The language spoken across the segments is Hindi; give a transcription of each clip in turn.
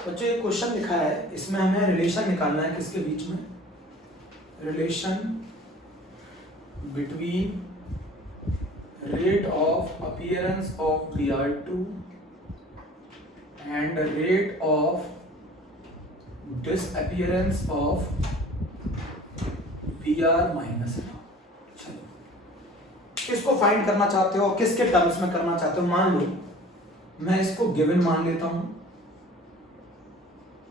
बच्चों एक क्वेश्चन लिखा है, इसमें हमें रिलेशन निकालना है किसके बीच में, relation between rate of appearance of Br2 and rate of disappearance of Br minus. चलो किसको फाइंड करना चाहते हो, किसके टर्म्स में करना चाहते हो। मान लो मैं इसको गिवन मान लेता हूं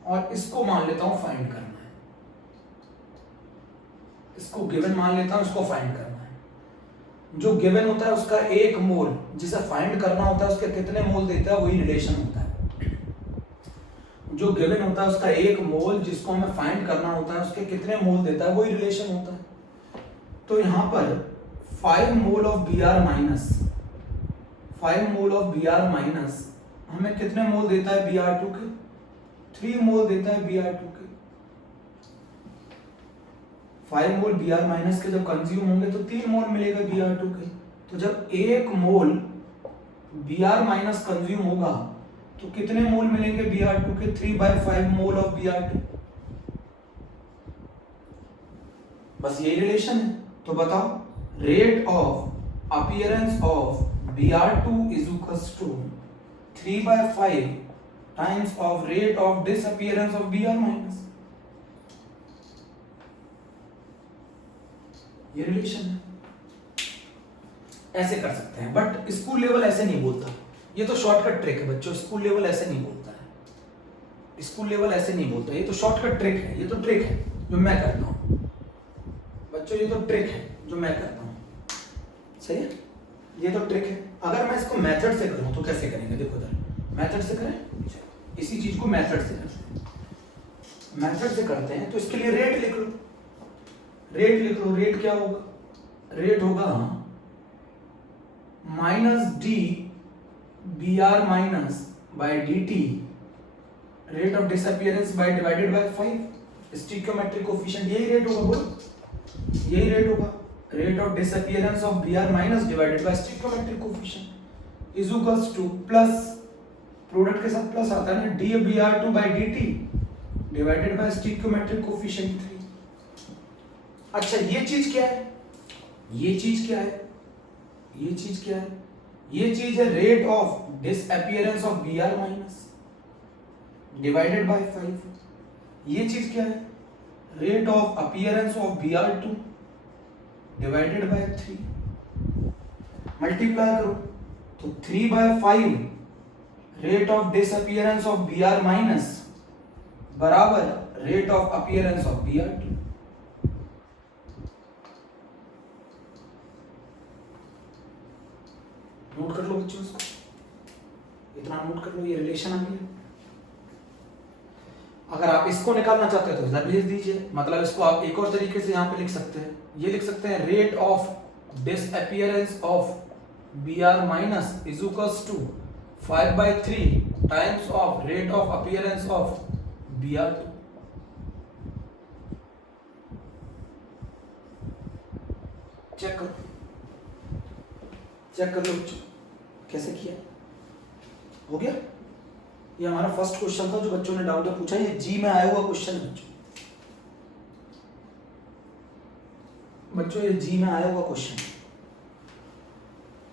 और इसको मान लेता हूं फाइंड करना है, इसको गिवन मान लेता हूं, इसको फाइंड करना है। जो गिवन होता है उसका एक मोल, जिसे फाइंड करना होता है उसके कितने मोल देता है, वही रिलेशन होता है। जो गिवन होता है उसका एक मोल, जिसको हमें फाइंड करना होता है उसके कितने मोल देता है, वही रिलेशन होता है। तो यहां पर 5 mole of Br minus, 5 mole of Br minus हमें कितने मोल देता है Br2 के, 3 मोल देता है Br2 के। 5 मोल Br माइनस के जब कंज्यूम होंगे तो 3 मोल मिलेगा Br2 के। तो जब 1 मोल Br माइनस कंज्यूम होगा तो कितने मोल मिलेंगे Br2 के, 3/5 मोल ऑफ Br2। बस यही रिलेशन है। तो बताओ rate of appearance of Br2 is equals to 3/5 times of rate of disappearance of Br minus. ये रिलेशन है। ऐसे कर सकते हैं, बट स्कूल लेवल ऐसे नहीं बोलता। ये तो शॉर्टकट ट्रिक है बच्चों, स्कूल लेवल ऐसे नहीं बोलता है, स्कूल लेवल ऐसे नहीं बोलता। ये तो शॉर्टकट ट्रिक है, ये तो ट्रिक है जो मैं करता हूं बच्चों, ये तो ट्रिक है जो मैं करता हूं। सही है, ये तो ट्रिक है। अगर मैं इसको मेथड से करूं तो कैसे करेंगे, देखो इधर मेथड से करें, इसी चीज को मेथड से करते हैं। मेथड से करते हैं तो इसके लिए रेट लिख लो, रेट लिख लो। रेट क्या होगा, रेट होगा minus D Br minus by dt rate of disappearance by divided by 5 stoichiometric coefficient. यही रेट होगा, बोलो यही रेट होगा। Rate of disappearance of Br minus divided by stoichiometric coefficient is equals to plus, product के साथ प्लस आता है ना, d Br2 by dt divided by stoichiometric coefficient 3। अच्छा ये चीज क्या है, ये चीज क्या है, ये चीज क्या है, ये चीज है rate of disappearance of Br minus divided by 5। ये चीज क्या है, rate of appearance of Br2 divided by 3। Multiply करो तो 3/5 rate of disappearance of Br minus बराबर rate of appearance of Br2। Note कर लो बच्चों, इसको इतना नोट कर लो, ये रिलेशन आ गया। अगर आप इसको निकालना चाहते हो तो इधर भेज दीजिए। मतलब इसको आप एक और तरीके से यहाँ पे लिख सकते हैं, ये लिख सकते हैं rate of disappearance of Br minus is equals to 5/3 times of rate of appearance of Br2। Check करो, चेक कर लो बच्चों कैसे किया, हो गया। ये हमारा फर्स्ट क्वेश्चन था जो बच्चों ने डाउट पूछा, ये जी में आया हुआ क्वेश्चन है बच्चों, ये जी में आया हुआ क्वेश्चन,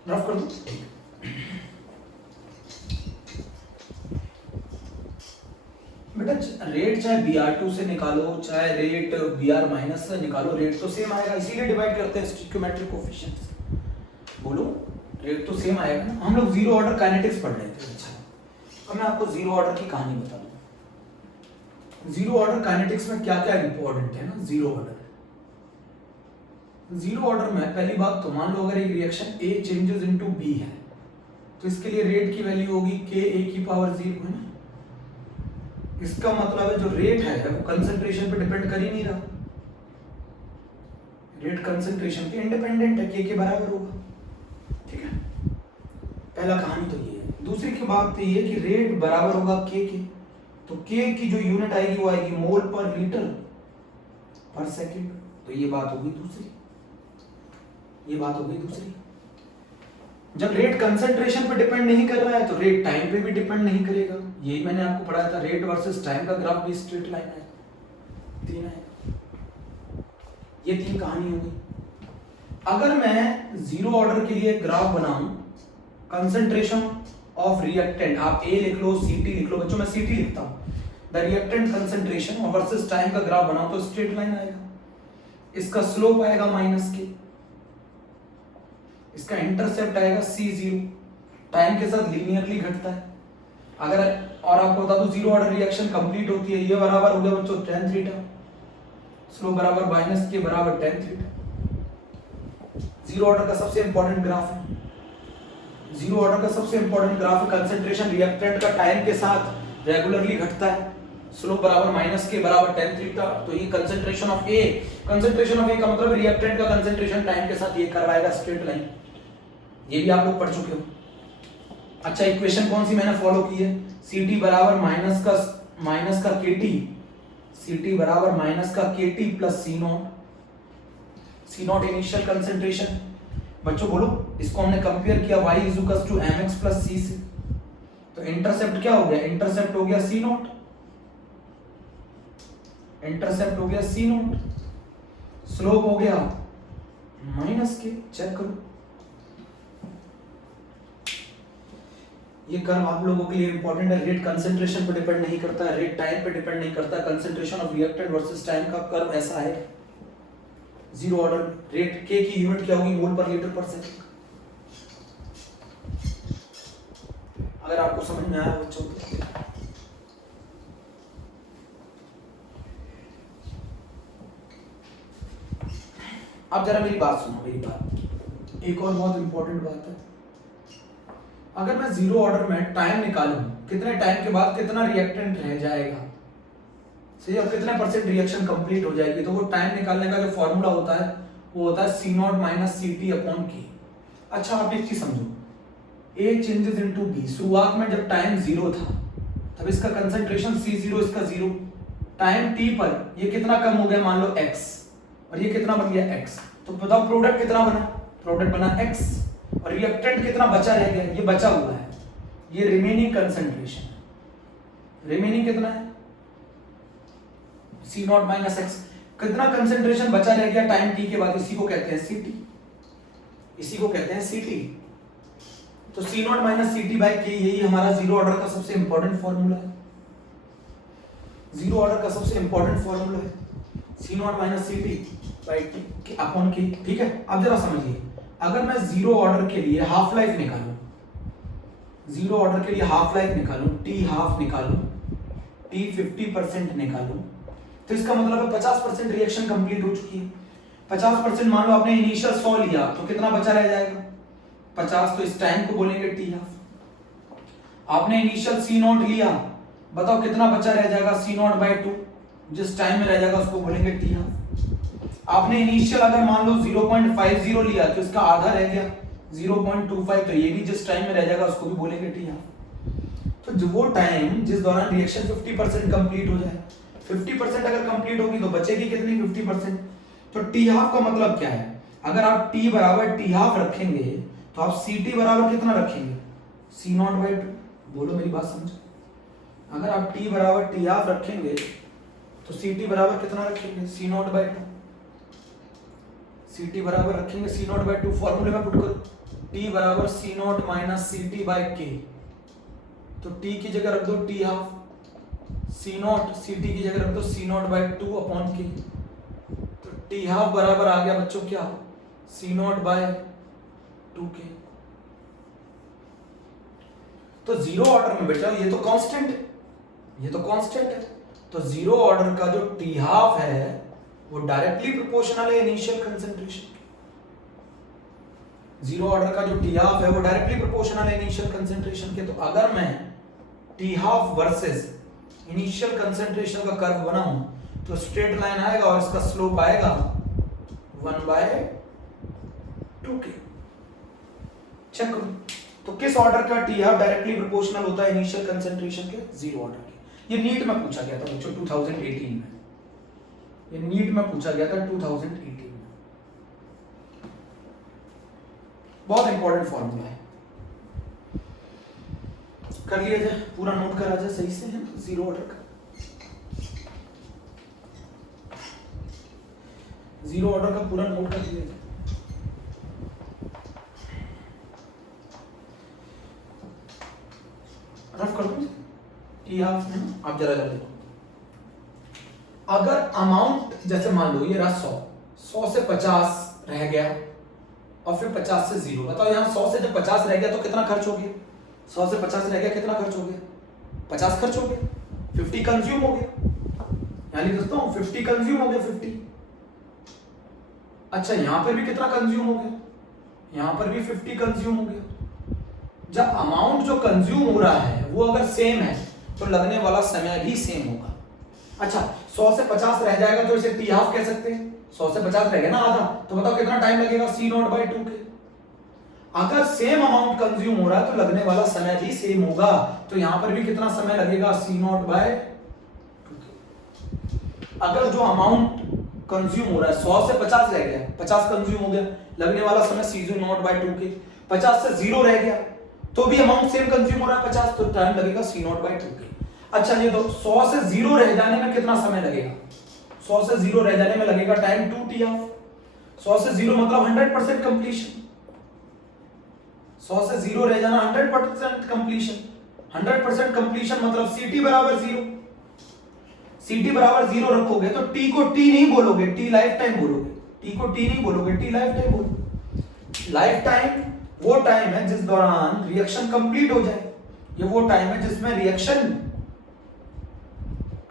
रफ कर दो। बेटा रेट चाहे Br2 से निकालो चाहे रेट Br माइनस से निकालो, रेट तो सेम आएगा, इसीलिए डिवाइड करते हैं स्टिक्योमेट्रिक कोफिशिएंट से। बोलो रेट तो सेम आएगा ना। हम लोग जीरो ऑर्डर काइनेटिक्स पढ़ रहे थे। अच्छा अब मैं आपको जीरो ऑर्डर की कहानी बता दूं। जीरो ऑर्डर काइनेटिक्स में क्या क्या इंपॉर्टेंट है ना, जीरो ऑर्डर। जीरो ऑर्डर में पहली बात तो मान लो अगर एक reaction A changes into B है तो इसके लिए रेट की वैल्यू होगी Ka⁴ है ना। इसका मतलब है जो रेट है वो कंसंट्रेशन पे डिपेंड कर ही नहीं रहा, रेट कंसंट्रेशन पे इंडिपेंडेंट है, K के बराबर होगा। ठीक है, पहला कहानी तो ये है। दूसरी की बात तो ये कि रेट बराबर होगा K के, तो K की जो यूनिट आएगी वो आएगी मोल पर लीटर पर सेकंड। तो ये बात होगी दूसरी, ये बात हो गई दूसरी। जब रेट कंसंट्रेशन पे डिपेंड नहीं कर रहा है तो रेट टाइम पे भी डिपेंड नहीं करेगा। यही मैंने आपको पढ़ाया था, रेट वर्सेस टाइम का ग्राफ भी स्ट्रेट लाइन है। तीन है, ये तीन कहानी होगी। अगर मैं जीरो ऑर्डर के लिए ग्राफ बनाऊं, कंसंट्रेशन ऑफ रिएक्टेंट, आप ए लिख लो, सीटी लिख लो, बच्चों मैं सीटी लिखता हूं, the reactant concentration versus time का ग्राफ बनाऊं तो स्ट्रेट लाइन आएगा। इसका स्लोप आएगा माइनस के, इसका इंटरसेप्ट आएगा C0, टाइम के साथ लीनियरली घटता है। अगर और आपको बता दूं जीरो ऑर्डर रिएक्शन कंप्लीट होती है, ये बराबर हो गया बच्चों tan थीटा, स्लोप बराबर माइनस के बराबर tan थीटा। जीरो ऑर्डर का सबसे इंपॉर्टेंट ग्राफ है, जीरो ऑर्डर का सबसे इंपॉर्टेंट ग्राफ है। कंसंट्रेशन रिएक्टेंट का टाइम के साथ रेगुलरली घटता है, स्लोप बराबर माइनस के बराबर tan थीटा। तो ये concentration of A, concentration of A का मतलब रिएक्टेंट का कंसंट्रेशन टाइम के साथ ये करवाएगा स्ट्रेट लाइन। ये भी आप लोग पढ़ चुके हो। अच्छा, इक्वेशन कौन सी मैंने फॉलो की है, Ct बराबर माइनस का Kt, Ct बराबर माइनस का Kt plus C0 initial concentration. बच्चों बोलो, इसको हमने कंपेयर किया y is equal to mx plus c से, तो इंटरसेप्ट क्या हो गया, इंटरसेप्ट हो गया C0, इंटरसेप्ट हो गया C0, स्लोप हो गया माइनस के। चेक करो, ये कर्व आप लोगों के लिए इंपॉर्टेंट है। रेट कंसंट्रेशन पर डिपेंड नहीं करता है, रेट टाइम पे डिपेंड नहीं करता। Concentration of reactant versus time का कर्व ऐसा है। जीरो ऑर्डर रेट के की यूनिट क्या होगी, मोल पर लीटर पर सेकंड। अगर आपको समझ में आया बच्चों, अब जरा मेरी बात सुनो, मेरी बात, एक और बहुत इंपॉर्टेंट बात है। अगर मैं जीरो ऑर्डर में टाइम निकालूं, कितने टाइम के बाद कितना रिएक्टेंट रह जाएगा, सही, और कितने परसेंट रिएक्शन कंप्लीट हो जाएगी, तो वो टाइम निकालने का जो फॉर्मूला होता है वो होता है C0 minus Ct upon K। अच्छा, आप एक चीज समझो, A चेंजेस इनटू B, शुरुआत में जब टाइम जीरो था तब इसका कंसंट्रेशन C0, इसका जीरो, टाइम t पर ये कितना कम हो गया, मान लो x, और ये कितना बन गया x, तो बताओ प्रोडक्ट कितना बना, प्रोडक्ट बना x, और रिएक्टेंट कितना बचा रह गया, ये बचा हुआ है, ये रिमेनिंग कंसंट्रेशन, रिमेनिंग कितना है C0 माइनस x, कितना कंसंट्रेशन बचा रह गया टाइम t के बाद, इसी को कहते हैं Ct, इसी को कहते हैं Ct। तो C0 minus Ct by K, यही हमारा जीरो ऑर्डर का सबसे इंपॉर्टेंट फॉर्मूला है, जीरो ऑर्डर का सबसे इंपॉर्टेंट फॉर्मूला है C0 minus Ct by T upon K। ठीक है, अब जरा समझिए, अगर मैं जीरो ऑर्डर के लिए हाफ लाइफ निकालूं, जीरो ऑर्डर के लिए हाफ लाइफ निकालूं, T हाफ निकालूं, T 50% निकालूं, तो इसका मतलब है 50% रिएक्शन कंप्लीट हो चुकी है। 50% मान लो आपने इनिशियल 100 लिया, तो कितना बचा रह जाएगा 50, तो इस टाइम को बोलेंगे T हाफ। आपने इनिशियल C0 लिया, बताओ कितना बचा रह जाएगा C0 बाय 2, जिस टाइम में रह जाएगा उसको बोलेंगे T हाफ। आपने इनिशियल अगर मान लो 0.50 लिया, तो इसका आधा रह गया 0.25, तो ये भी जिस टाइम में रह जाएगा उसको भी बोलेंगे T हाफ। तो जो वो टाइम जिस दौरान रिएक्शन 50% कंप्लीट हो जाए, 50% अगर कंप्लीट होगी तो बचेगी कितनी 50%, तो T हाफ का मतलब क्या है, अगर आप T बराबर T हाफ रखेंगे तो आप Ct बराबर कितना रखेंगे C0 बाय 2। बोलो मेरी बात समझो, अगर आप T बराबर T हाफ रखेंगे तो Ct बराबर कितना रखेंगे C0 बाय 2, Ct बराबर रखेंगे C0 बाय 2, फॉर्मूले में पुट करो, T बराबर C0 minus Ct by K, तो T की जगह रख दो T हाफ, C0 Ct की जगह रख दो C0 बाय 2 अपॉन K, तो T हाफ बराबर आ गया बच्चों क्या C0 बाय 2K। तो जीरो ऑर्डर में बेटा ये तो कांस्टेंट है, ये तो कांस्टेंट है, तो जीरो ऑर्डर का जो T हाफ है वो डायरेक्टली प्रोपोर्शनल है इनिशियल कंसंट्रेशन के। जीरो ऑर्डर का जो T हाफ है वो डायरेक्टली प्रोपोर्शनल है इनिशियल कंसंट्रेशन के। तो अगर मैं T half versus initial concentration का कर्व बनाऊं तो स्ट्रेट लाइन आएगा और इसका स्लोप आएगा 1/2K। चेक करो, तो किस ऑर्डर का T हाफ डायरेक्टली प्रोपोर्शनल होता है इनिशियल कंसंट्रेशन के, जीरो ऑर्डर के। ये नीट में पूछा गया था बच्चों 2018 में, ये नीट में पूछा गया था 2018 में, बहुत इंपॉर्टेंट फॉर्मूला है। कर लिया जाए, पूरा नोट करा जाए सही से, है ना, जीरो ऑर्डर का। जीरो ऑर्डर का पूरा नोट कर लिया जाए। रफ कर दो टी हाफ में, आप जरा जरा देखो। अगर अमाउंट जैसे मान लो ये रहा 100 से 50 रह गया और फिर 50 से 0, बताओ यहाँ 100 से जब 50 रह गया तो कितना खर्च हो गया? 100 से 50 रह गया, कितना खर्च हो गया? 50 खर्च हो गया, 50 कंज्यूम हो गया, यानी दोस्तों 50 कंज्यूम हो गया, 50। अच्छा यहां पर भी कितना कंज्यूम हो गया? यहां पर भी 50 कंज्यूम हो गया। जब अमाउंट जो कंज्यूम हो रहा है वो अगर सेम है तो लगने वाला समय भी सेम होगा। अच्छा 100 से 50 रह जाएगा तो इसे टी हाफ कह सकते हैं। 100 से 50 रह गया ना आधा, तो बताओ कितना टाइम लगेगा? C0/2 के। अगर सेम अमाउंट कंज्यूम हो रहा है तो लगने वाला समय भी सेम होगा, तो यहां पर भी कितना समय लगेगा? C0/2 के। अगर जो अमाउंट कंज्यूम हो रहा है 100 से 50 रह गया, 50 कंज्यूम हो गया, लगने वाला समय C0/2 के। 50 से 0 रह गया तो भी अमाउंट सेम कंज्यूम हो रहा है 50, तो टाइम लगेगा C0/2 के। अच्छा ये तो 100 से 0 रह जाने में कितना समय लगेगा? 100 से 0 रह जाने में लगेगा टाइम 2 टी हाफ। 100 से 0 मतलब 100% कंप्लीशन। 100 से 0 रह जाना 100% कंप्लीशन। 100% कंप्लीशन मतलब CT बराबर 0। CT बराबर 0 रखोगे तो T को T नहीं बोलोगे, T लाइफ टाइम बोलोगे। T को T नहीं बोलोगे, T लाइफ टाइम बोलोगे। लाइफ टाइम वो टाइम है जिस दौरान रिएक्शन कंप्लीट हो जाए। ये वो टाइम है जिसमें रिएक्शन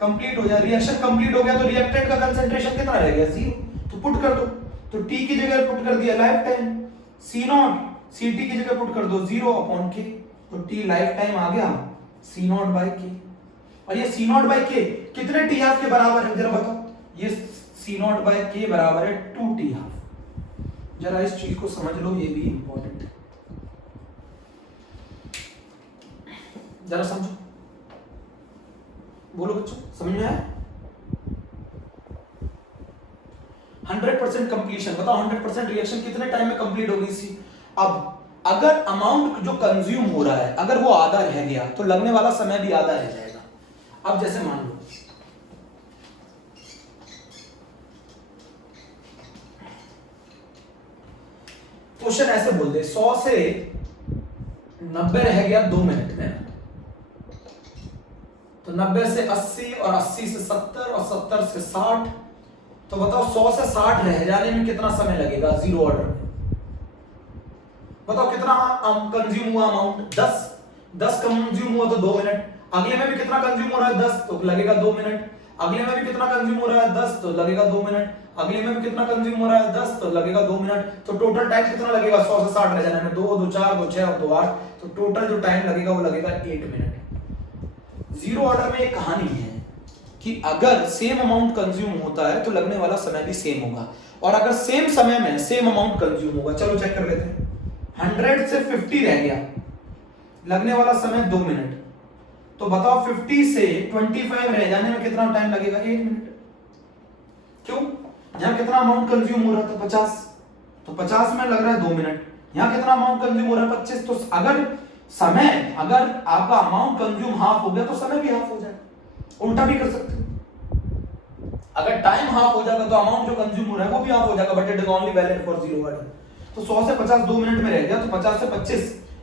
कंप्लीट हो जाए। रिएक्शन कंप्लीट हो गया तो रिएक्टेंट का कंसंट्रेशन कितना रह गया? 0। तो पुट कर दो, तो T की जगह पुट कर दिया लाइफ टाइम, C0 CT की जगह पुट कर दो 0/K, तो T लाइफ टाइम आ गया C0/K। और ये C0/K कितने टी हाफ के बराबर है जरा बताओ? ये C0/K बराबर है 2 टी हाफ। जरा इस चीज को समझ लो, ये भी इंपॉर्टेंट है, जरा समझो। बोलो बच्चों, समझ में आया? 100% कंप्लीशन, बताओ 100% रिएक्शन कितने टाइम में कंप्लीट होगी इसकी? अब अगर अमाउंट जो कंज्यूम हो रहा है अगर वो आधा रह गया तो लगने वाला समय भी आधा रह जाएगा। अब जैसे मान लो क्वेश्चन ऐसे बोल दे 100 से 90 रह गया 2 मिनट में, तो 90 से 80 और 80 से 70 और 70 से 60, तो बताओ 100 से 60 रह जाने में कितना समय लगेगा? 0 ऑर्डर में बताओ कितना कंज्यूम हुआ अमाउंट? 10 कंज्यूम हुआ तो 2 मिनट। अगले में भी कितना कंज्यूम हो रहा है? 10, तो लगेगा 2 मिनट। अगले में भी कितना कंज्यूम हो रहा है? 10, तो लगेगा 2 मिनट। अगले में भी कितना कंज्यूम हो रहा है? 10, तो लगेगा 2 मिनट। तो टोटल टाइम कितना लगेगा 100 से 60 रह जाने में? 2 2 4 2 6 और 2 8, तो टोटल जो टाइम लगेगा वो लगेगा 8 मिनट। 0 ऑर्डर में एक कहानी है कि अगर सेम अमाउंट कंज्यूम होता है तो लगने वाला समय भी सेम होगा, और अगर सेम समय में सेम अमाउंट कंज्यूम होगा, चलो चेक कर लेते हैं। 100 से 50 रह गया, लगने वाला समय 2 मिनट, तो बताओ 50 से 25 रह जाने में कितना टाइम लगेगा? 8 मिनट। क्यों? यहां कितना अमाउंट कंज्यूम हो रहा था? 50, तो 50 में लग रहा है 2 मिनट। यहां कितना अमाउंट कंज्यूम हो रहा है? 25, तो अगर आपका अमाउंट कंज्यूम हाफ हो गया तो समय भी हाफ हो जाएगा। उल्टा भी कर सकते हो, अगर टाइम हाफ हो जाएगा तो अमाउंट जो कंज्यूम हो रहा है वो भी हाफ हो जाएगा, but it is only valid for 0 order. तो 100 से 50 2 मिनट में रह गया, तो 50 से 25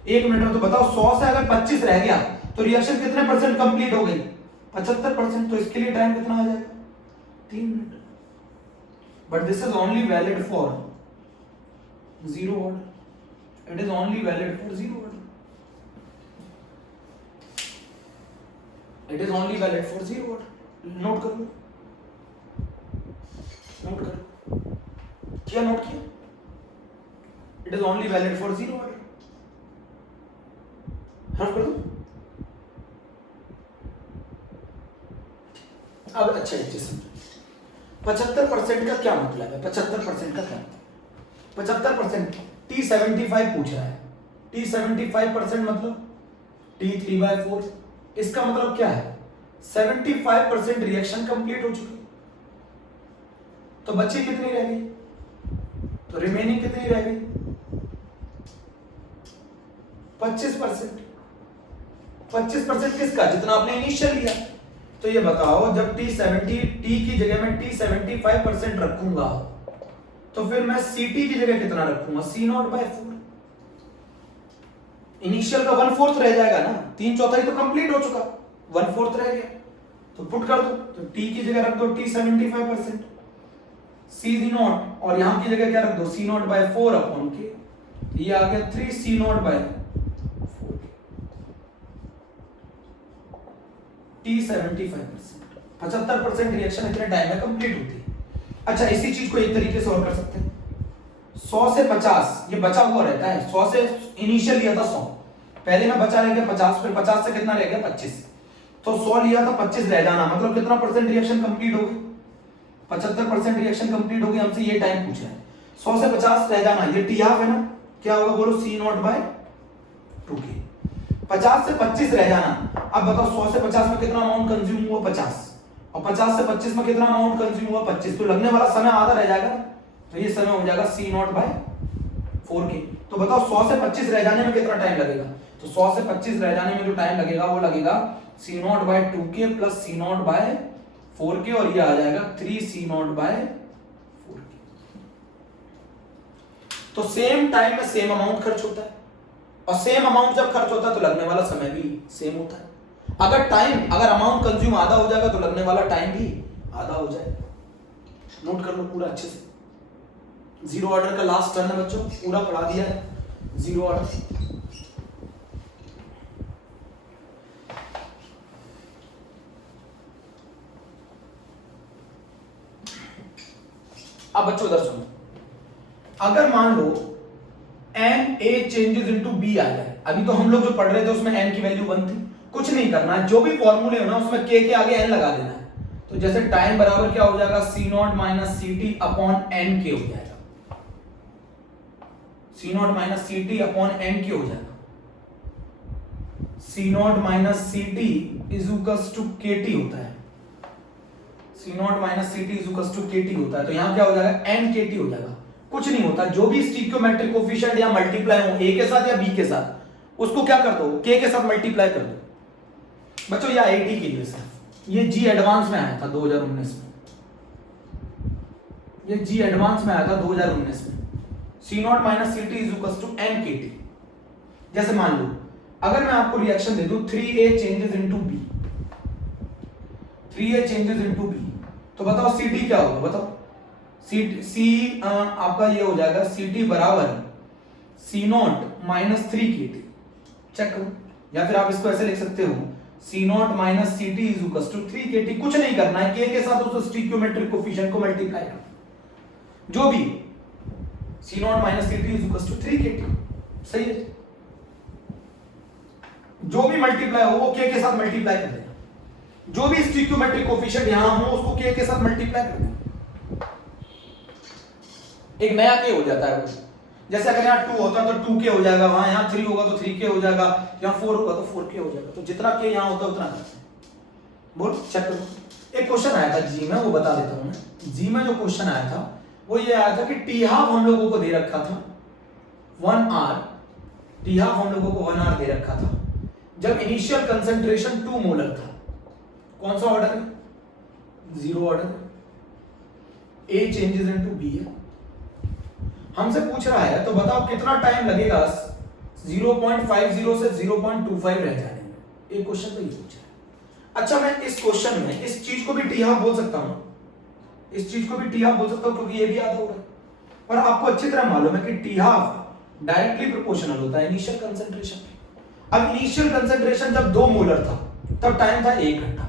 1 मिनट में, तो बताओ 100 से अगर 25 रह गया तो रिएक्शन कितने परसेंट कंप्लीट हो गई? 75%। तो इसके लिए टाइम कितना आ जाएगा? 3 minute. But this is only valid for 0 order, it is only valid for 0 order, it is only valid for 0 order. Note कर लो, नोट कर किया? नोट किया? It is only valid for 0 order. Rough कर दो। अब अच्छा एक चीज समझो, 75% का क्या मतलब है? 75% का क्या मतलब? 75% T75 पूछ रहा है। T75% मतलब T3/4। इसका मतलब क्या है? 75% रिएक्शन कंप्लीट हो चुकी, तो बची कितनी रह गई? तो रिमेनिंग कितनी रह गई? 25%। 25% किसका? जितना आपने इनिशियल लिया। तो ये बताओ जब T की जगह में T75% रखूंगा तो फिर मैं CT की जगह कितना रखूंगा? C0/4। इनिशियल का 1/4 रह जाएगा ना, 3/4 तो कंप्लीट हो चुका, 1/4 रह गया, तो पुट कर दो। तो T की जगह रख दो T75%, C0, और यहां की जगह क्या रख दो? C0/4 अपॉन के, ये आ गया 3C0/4, T75%। 75% रिएक्शन इतने टाइम में कंप्लीट होती है। अच्छा, इसी चीज को एक तरीके से और कर सकते हैं, 100 से 50 ये बचा हुआ रहता है। 100 से इनिशियल लिया था 100, पहले में बचा रह गया 50, फिर 50 से कितना रह गया? 25। तो 100 लिया था, 25 रह जाना, मतलब कितना परसेंट रिएक्शन कंप्लीट हो गई? 75% रिएक्शन कंप्लीट हो गई। हमसे ये टाइम पूछा है, 100 से 50 रह जाना, ये T हाफ है ना, क्या होगा बोलो? C0/2k। 50 से 25 रह जाना। अब बताओ 100 से 50 में कितना अमाउंट कंज्यूम हुआ? 50, और 50 से 25 में कितना अमाउंट कंज्यूम हुआ? 25, तो लगने वाला समय आधा रह जाएगा, तो ये समय हो जाएगा C0/4k। तो बताओ 100 से 25 रह जाने में कितना टाइम लगेगा? तो 100 से 25 रह जाने में जो टाइम लगेगा वो लगेगा C0/2k प्लस C0/4k, और ये आ जाएगा 3C0/4k। तो सेम टाइम में सेम अमाउंट खर्च होता है, और सेम अमाउंट जब खर्च होता है तो लगने वाला समय भी सेम होता है। अगर अमाउंट कंज्यूम आधा हो जाएगा तो लगने वाला टाइम भी आधा हो जाएगा। नोट कर लो पूरा अच्छे से। जीरो ऑर्डर का लास्ट टर्न है बच्चों, पूरा पढ़ा दिया है। जीरो ऑर्डर अब बच्चों उधर सुनो, अगर मान लो n a changes into b आ जाए, अभी तो हम लोग जो पढ़ रहे थे उसमें n की वैल्यू 1 थी, कुछ नहीं करना है, जो भी फॉर्मूले हो ना उसमें k के आगे n लगा देना है। तो जैसे टाइम बराबर क्या हो जाएगा? C0 minus CT upon NK हो जाएगा, C0 minus CT upon NK हो जाएगा। C0 minus CT is equals to KT होता है, C0 minus CT is equals to KT होता है। तो यहां क्या हो जाएगा? NKT हो जाएगा। कुछ नहीं होता, जो भी स्टिक्योमेट्रिक कोफिशिएंट या मल्टीप्लाई हो a के साथ या b के साथ, उसको क्या कर दो? k के साथ मल्टीप्लाई कर दो। बच्चों ये आईटी के लिए सिर्फ, ये जी एडवांस में आया था 2019 में, ये जी एडवांस में आया था 2019 में। C0 minus CT is equals to NKT। जैसे मान लो अगर मैं आपको रिएक्शन दे दूं 3A changes into B, 3A changes into B, तो बताओ CT क्या होगा? बताओ आपका ये हो जाएगा CT बराबर C0 माइनस 3KT। चेक करो, या फिर आप इसको ऐसे लिख सकते हो C0 minus CT is equal to 3KT। कुछ नहीं करना है, k के साथ उस स्टिक्योमेट्रिक कोफिशिएंट को मल्टीप्लाई करना, जो भी C0 minus CT is equal to 3KT। सही है, जो भी मल्टीप्लाई हो वो k के साथ मल्टीप्लाई कर देना, जो भी स्टिक्योमेट्रिक कोफिशिएंट यहां हो उसको k के साथ मल्टीप्लाई कर देना, एक नया k हो जाता है। जैसे अगर यहाँ 2 होता तो 2k हो जाएगा, वहां यहाँ 3 होगा तो 3k हो जाएगा, यहाँ 4 होगा तो 4k हो जाएगा। तो जितना k यहाँ होता है उतना करते हैं। बोल चेक करो। एक क्वेश्चन आया था जी में, वो बता देता हूं मैं। जी में जो क्वेश्चन आया था वो ये आया था कि टी हाफ हम लोगों को दे रखा था 1 आवर, टी हाफ हम लोगों को 1 आवर दे रखा था जब इनिशियल कंसंट्रेशन 2 मोलर था। कौन सा ऑर्डर है? Zero order. A changes into B है, हमसे पूछ रहा है तो बताओ कितना टाइम लगेगा 0.50 से 0.25 रह जाने में। एक क्वेश्चन तो ये पूछा है। अच्छा, मैं इस क्वेश्चन में इस चीज को भी टी हाफ बोल सकता हूं, इस चीज को भी टी हाफ बोल सकता हूं क्योंकि ये भी याद होगा। और आपको अच्छी तरह मालूम है कि टी हाफ डायरेक्टली प्रोपोर्शनल होता है इनिशियल कंसंट्रेशन। अब इनिशियल कंसंट्रेशन जब 2 मोलर था तब टाइम था 1 घंटा,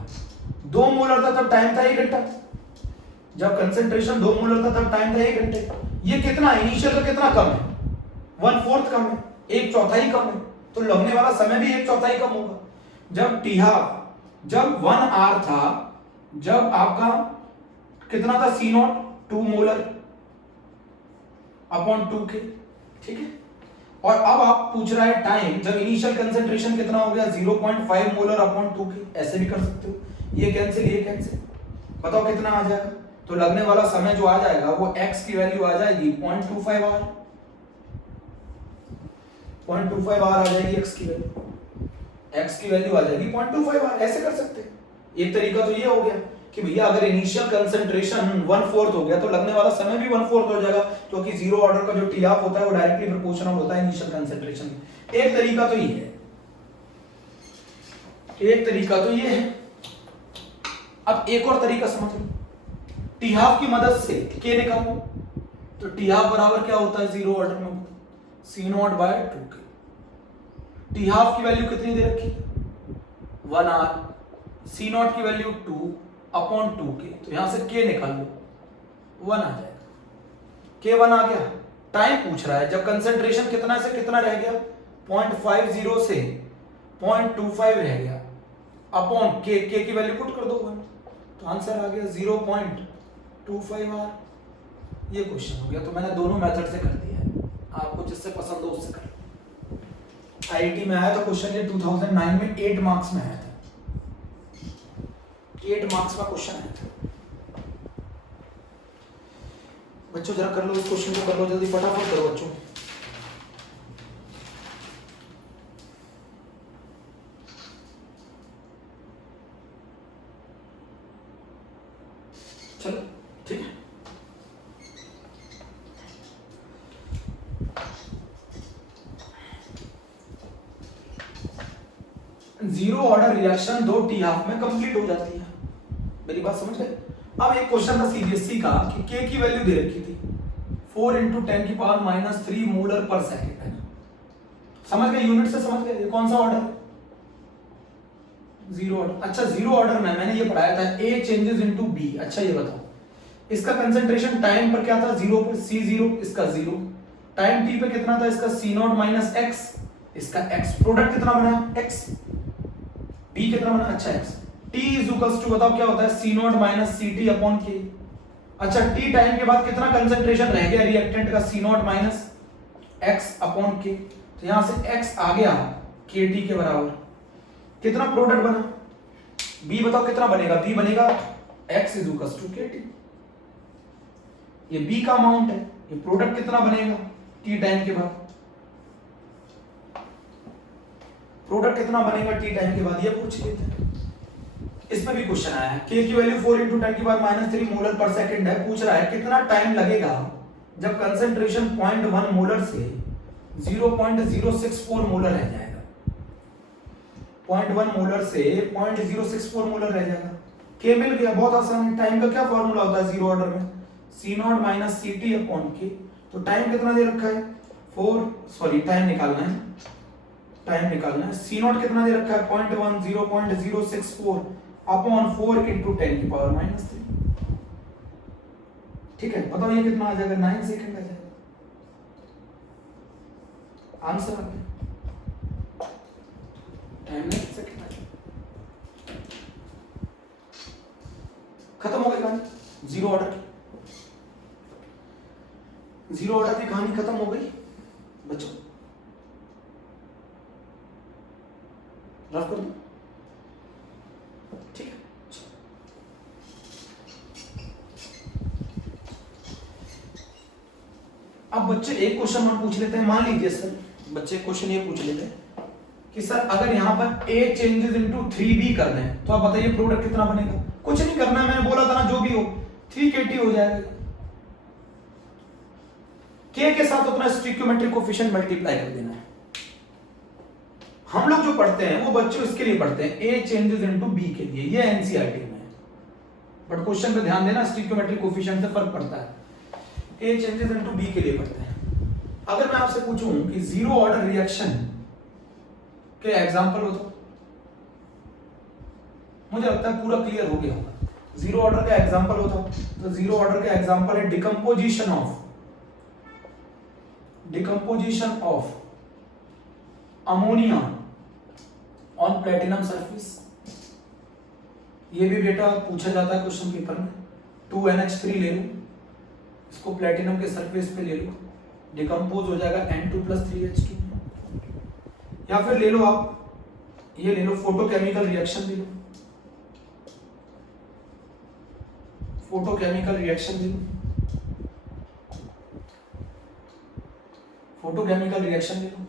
2 मोलर था तब टाइम था 1 घंटा, जब कंसंट्रेशन 2 मोलर था तब टाइम था 1 घंटे। ये कितना इनिशियल का कितना कम है? 1/4 कम है, 1/4 कम है, तो लगने वाला समय भी 1/4 कम होगा। जब टी हाफ जब 1 आवर था, जब आपका कितना था? C0 2 मोलर अपॉन 2k, ठीक है। और अब आप पूछ रहा है टाइम जब इनिशियल कंसंट्रेशन कितना हो गया? 0.5 मोलर अपॉन 2k। ऐसे भी कर सकते हो, ये कैंसिल ये कैंसिल, बताओ कितना आ जाएगा? तो लगने वाला समय जो आ जाएगा वो x की वैल्यू आ जाएगी 0.25 आवर, 0.25 आवर आ जाएगी x की वैल्यू। x की वैल्यू आ जाएगी 0.25 r। ऐसे कर सकते हैं। एक तरीका तो ये हो गया कि भैया अगर इनिशियल कंसंट्रेशन 1/4 हो गया तो लगने वाला समय भी 1/4 हो जाएगा, क्योंकि जीरो ऑर्डर का जो टी ऑफ होता है वो डायरेक्टली प्रोपोर्शनल होता है इनिशियल कंसंट्रेशन। एक तरीका तो ये है, एक तरीका तो ये है। अब एक और तरीका समझ लो, टी हाफ की मदद से के निकालो। तो टी हाफ बराबर क्या होता है जीरो ऑर्डर में, C naught by 2k। T half की वैल्यू कितनी दे रखी है 1 आर, सी नॉट की वैल्यू 2/2k। तो यहां से k निकाल लो, 1 आ जाएगा। k 1 आ गया। टाइम पूछ रहा है जब कंसंट्रेशन कितना से कितना रह गया, 0.50 से 0.25 रह गया, अपॉन k की वैल्यू पुट कर दो 1, तो आंसर आ गया 0.25 आर। ये क्वेश्चन हो गया। तो मैंने दोनों मेथड से कर दिया है, आपको जिससे पसंद हो उससे कर। आईआईटी में आया था क्वेश्चन, ये 2009 में 8 मार्क्स में आया था, 8 मार्क्स का क्वेश्चन आया था। बच्चों जरा कर लो इस क्वेश्चन को, कर लो जल्दी, फटाफट करो बच्चों। चलो ठीक है। Zero order reaction 2 T half में कंप्लीट हो जाती है। मेरी बात समझ गए। अब एक क्वेश्चन था सीबीएसई का कि के की वैल्यू दे रखी थी 4 × 10⁻³ मोलर पर सेकेंड है ना। समझ गए, यूनिट से समझ गए। ये कौन सा ऑर्डर, जीरो ऑर्डर। अच्छा जीरो ऑर्डर में मैंने ये पढ़ाया था ए चेंजेस इनटू बी। अच्छा ये बताओ इसका कंसंट्रेशन टाइम पर क्या था, 0 पर, C0 इसका 0, टाइम t पे कितना था इसका C0 - x, इसका x, प्रोडक्ट कितना बना x, b कितना बना, अच्छा x, t = बताओ क्या होता है C0 - Ct/k। अच्छा t टाइम के बाद कितना कंसंट्रेशन रह गया रिएक्टेंट का, C0 - x/k। तो यहां से x आ गया kt के बराबर। कितना प्रोडक्ट बना, b बताओ कितना बनेगा, b बनेगा x = kt। ये b का अमाउंट है, ये प्रोडक्ट कितना बनेगा t टाइम के बाद, प्रोडक्ट कितना बनेगा t टाइम के बाद, ये पूछ लेते हैं। इसमें भी क्वेश्चन आया है k की वैल्यू 4 × 10⁻³ मोलर पर सेकंड है। पूछ रहा है कितना टाइम लगेगा जब कंसंट्रेशन 0.1 मोलर से 0.064 मोलर रह जाएगा, 0.1 मोलर से 0.064 मोलर रह जाएगा। k मिल गया, बहुत आसान है। टाइम का क्या फॉर्मूला होता है जीरो ऑर्डर में, C0 - Ct/k। तो टाइम कितना दे रखा है 4, टाइम निकालना है, टाइम निकालना है। C0 कितना दे रखा है 0.1, 0.064 अपॉन 4 × 10⁻³ ठीक है। बताओ ये कितना आ जाएगा, 9 सेकंड आ जाएगा। आंसर आ गया, टाइम 9 सेकंड आ जाएगा। खत्म हो गई कहानी जीरो ऑर्डर की, जीरो ऑर्डर की कहानी खत्म हो गई बच्चों। रफ कर दो, ठीक है। अब बच्चे एक क्वेश्चन हम पूछ लेते हैं। मान लीजिए सर बच्चे क्वेश्चन ये पूछ लेते हैं कि सर अगर यहां पर a चेंजेस इनटू 3b कर दें तो आप बताइए प्रोडक्ट कितना बनेगा। कुछ नहीं करना है, मैंने बोला था ना जो भी हो 3kt हो जाएगा। k के साथ अपना स्टोइकियोमेट्रिक कोएफिशिएंट मल्टीप्लाई कर देना है। हम लोग जो पढ़ते हैं वो बच्चों इसके लिए पढ़ते हैं a चेंजेस इनटू b के लिए, ये एनसीईआरटी में है। बट क्वेश्चन पे ध्यान देना, स्टोइकियोमेट्रिक कोएफिशिएंट से फर्क पड़ता है। a चेंजेस इनटू b के लिए पढ़ते हैं। अगर मैं आपसे पूछूं कि जीरो ऑर्डर रिएक्शन के एग्जांपल हो तो मुझे लगता है पूरा क्लियर हो गया होगा। जीरो ऑर्डर का एग्जांपल होता तो जीरो ऑर्डर का एग्जांपल है decomposition of ammonia on platinum surface. ये भी बेटा पूछा जाता है क्वेश्चन पेपर में। 2NH3 ले लो, इसको प्लेटिनम के सरफेस पे ले लो, डिकम्पोज हो जाएगा N2 + 3H2। या फिर ले लो आप ये ले लो फोटोकेमिकल रिएक्शन ले लो, फोटोकेमिकल रिएक्शन ले लो, फोटोकेमिकल रिएक्शन ले लो।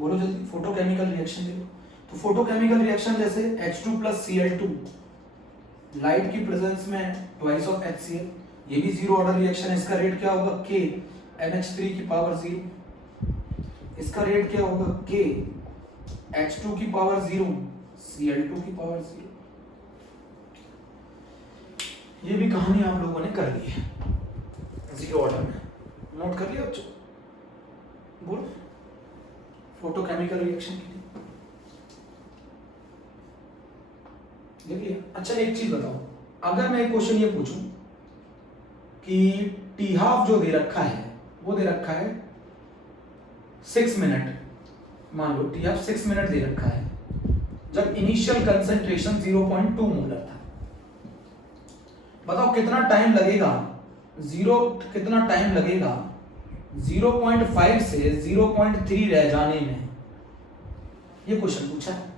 बोलो जल्दी, फोटोकेमिकल रिएक्शन देखो। तो फोटोकेमिकल रिएक्शन जैसे H2 प्लस Cl2 लाइट की प्रेजेंस में ट्वाइस ऑफ HCl, ये भी जीरो ऑर्डर रिएक्शन है। इसका रेट क्या होगा K NH3 की पावर 0। इसका रेट क्या होगा K H2 की पावर 0 Cl2 की पावर 0। ये भी कहानी आप लोगों ने कर ली है जीरो ऑर्डर में, नोट कर लिया बच्चों? बोलो फोटोकेमिकल रिएक्शन के लिए देख लिया। अच्छा एक चीज बताओ, अगर मैं एक क्वेश्चन ये पूछूं कि टी हाफ जो दे रखा है वो दे रखा है 6 मिनट, मान लो टी हाफ 6 मिनट दे रखा है, जब इनिशियल कंसंट्रेशन 0.2 मोलर था। बताओ कितना टाइम लगेगा, कितना टाइम लगेगा 0.5 से 0.3 रह जाने में? ये क्वेश्चन पूछा है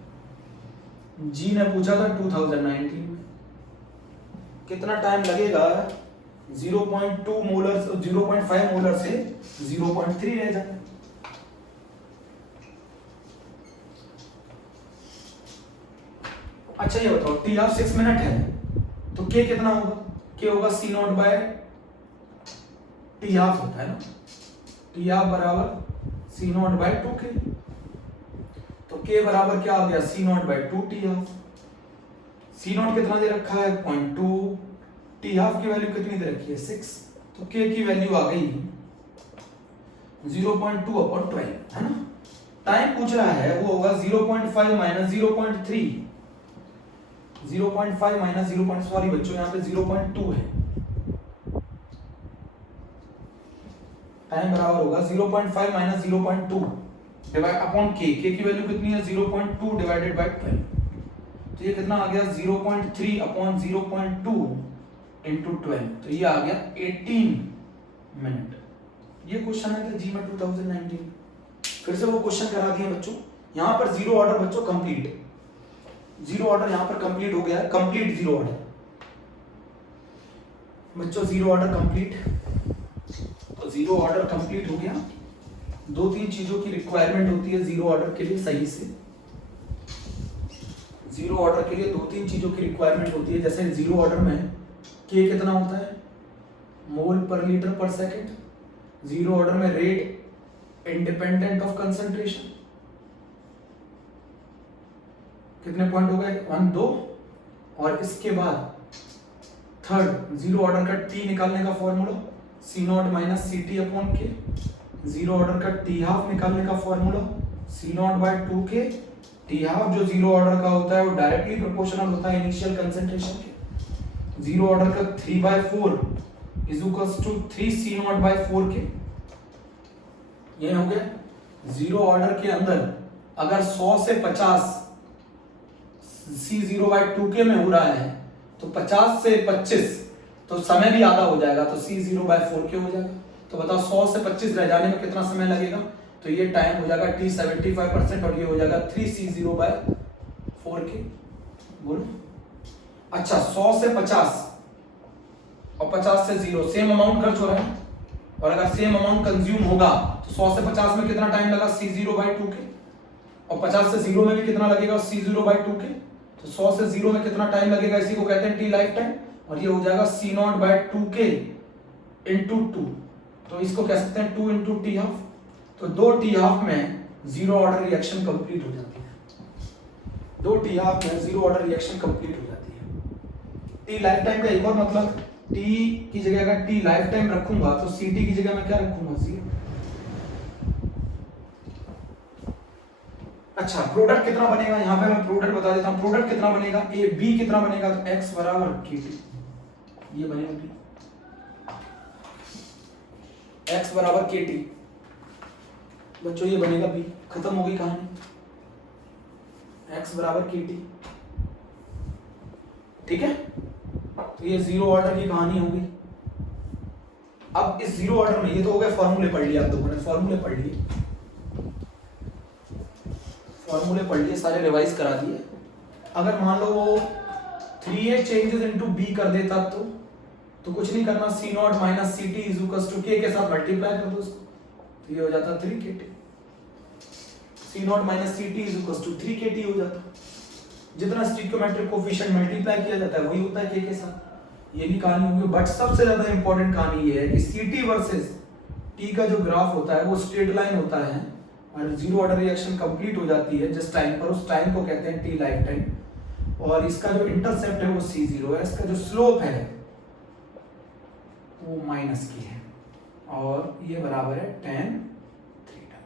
जी ने, पूछा था 2019 में। कितना टाइम लगेगा 0.2 मोलर 0.5 मोलर से 0.3 रह जाने? अच्छा ये बताओ, टी हाफ 6 मिनट है तो के कितना होगा? के होगा C naught by T half होता है ना, टी हाफ बराबर C नॉट बाय 2K। तो K बराबर क्या आ गया C naught by 2 T half. C naught कितना दे रखा है 0.2, टी हाफ की वैल्यू कितनी दे रखी है 6, तो K की वैल्यू आ गई 0.2/12 है ना। टाइम पूछ रहा है वो होगा 0.5 माइनस 0.3, 0.5 माइनस 0. सॉरी बच्चों यहाँ पे 0.2 है। टाइम बराबर होगा 0.5 minus 0.2 divide upon K। K की वैल्यू कितनी है 0.2 डिवाइडेड बाय 12, तो ये कितना आ गया 0.3 अपॉन 0.2 इंटू 12, तो ये आ गया 18 मिनट। ये क्वेश्चन है जी में 2019। फिर से वो क्वेश्चन करा दिए बच्चों। यहाँ पर जीरो ऑर्डर बच्चों कंप्लीट, जीरो ऑर्डर यहाँ पर कंप्लीट हो गया है, कंप्लीट जीरो ऑर्डर बच्चों, जीरो ऑर्डर कंप्लीट। तो जीरो ऑर्डर कंप्लीट हो गया। 2-3 चीजों की रिक्वायरमेंट होती है जीरो ऑर्डर के लिए, सही से जीरो ऑर्डर के लिए 2-3 चीजों की रिक्वायरमेंट होती है। जैसे जीरो ऑर्डर में के कितना होता है मोल पर लीटर पर सेकेंड। जीरो ऑर्डर में रेट इंडिपेंडेंट ऑफ कंसंट्रेशन, कितने पॉइंट हो गए 1 2। और इसके बाद थर्ड जीरो ऑर्डर का टी निकालने का formula C naught minus CT upon K। Zero order का टी हाफ निकालने का formula C naught by 2K। T half जो जीरो ऑर्डर का होता है वो डायरेक्टली प्रोपोर्शनल होता है इनिशियल कंसंट्रेशन के। जीरो ऑर्डर का 3/4 is equals to 3 C naught bye 4K। ये हो गया। जीरो ऑर्डर के अंदर अगर 100 से 50 C0/2K में हो रहा है तो 50 से 25 तो समय भी आधा हो जाएगा, तो C0/4K हो जाएगा। तो बताओ 100 से 25 रह जाने में कितना समय लगेगा? तो ये टाइम हो जाएगा T 75% और ये हो जाएगा 3C0/4K। बोलो। अच्छा 100 से 50 और 50 से 0 सेम अमाउंट खर्च हो रहा है, और अगर सेम अमाउंट कंज्यूम होगा तो 100 से 50 में कितना टाइम लगा C0/2K, और 50 से 0 में भी कितना लगेगा C0/2K। तो 100 से 0 में कितना टाइम लगेगा, इसी को कहते हैं टी लाइफ टाइम, और ये हो जाएगा C0/2K इंटू 2। तो इसको कह सकते हैं 2 इंटू टी हाफ। तो 2 टी हाफ में जीरो ऑर्डर रिएक्शन कंप्लीट हो जाती है। 2 टी हाफ में जीरो ऑर्डर रिएक्शन कंप्लीट हो जाती है। टी लाइफ टाइम का एक और मतलब, टी की जगह अगर टी लाइफ टाइम रखूंगा तो CT की जगह मैं क्या रखूंगा 0। अच्छा प्रोडक्ट कितना बनेगा, यहाँ पे मैं प्रोडक्ट बता देता हूँ। प्रोडक्ट कितना बनेगा, ए बी कितना बनेगा, तो x बराबर KT, ये बनेगा B, x बराबर KT बच्चों, ये बनेगा B। खत्म हो गई कहानी, x बराबर KT। ठीक है, तो ये जीरो ऑर्डर की कहानी हो गई। अब इस जीरो ऑर्डर में ये तो हो गए फॉर्मूले पढ़ लिए, आप लोगों ने फॉर्मूले पढ़ लिए, फॉर्मूले पढ़ लिए, सारे रिवाइज करा दिए। अगर मान लो वो 3A चेंजेस इनटू B कर देता तो कुछ नहीं करना, C naught minus CT is equals to K के साथ मल्टीप्लाई कर दो उसको, तो ये हो जाता 3KT। C naught minus C T is equal to 3 kT हो जाता। जितना स्टिक्योमेट्रिक कोफिशिएंट मल्टीप्लाई किया जाता है वही होता है के के साथ। ये भी कहानी होगी, बट सबसे ज्यादा इंपॉर्टेंट कहानी ये है कि सी टी वर्सेस टी का जो ग्राफ होता है वो स्ट्रेट लाइन होता है और जीरो ऑर्डर रिएक्शन कंप्लीट हो जाती है जिस टाइम पर, उस टाइम को कहते हैं टी लाइफ टाइम। और इसका जो इंटरसेप्ट है वो c0 है, इसका जो स्लोप है वो माइनस की है और ये बराबर है tan थीटा।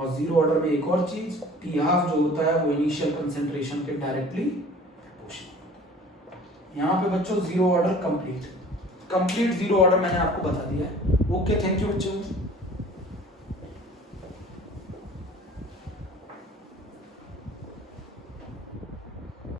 और जीरो ऑर्डर में एक और चीज, टी हाफ जो होता है वो इनिशियल कंसेंट्रेशन के डायरेक्टली प्रोपोर्शनल। यहाँ पे बच्चों zero order complete zero order मैंने आपको बता दिया है। ओके, थैंक यू बच्चों।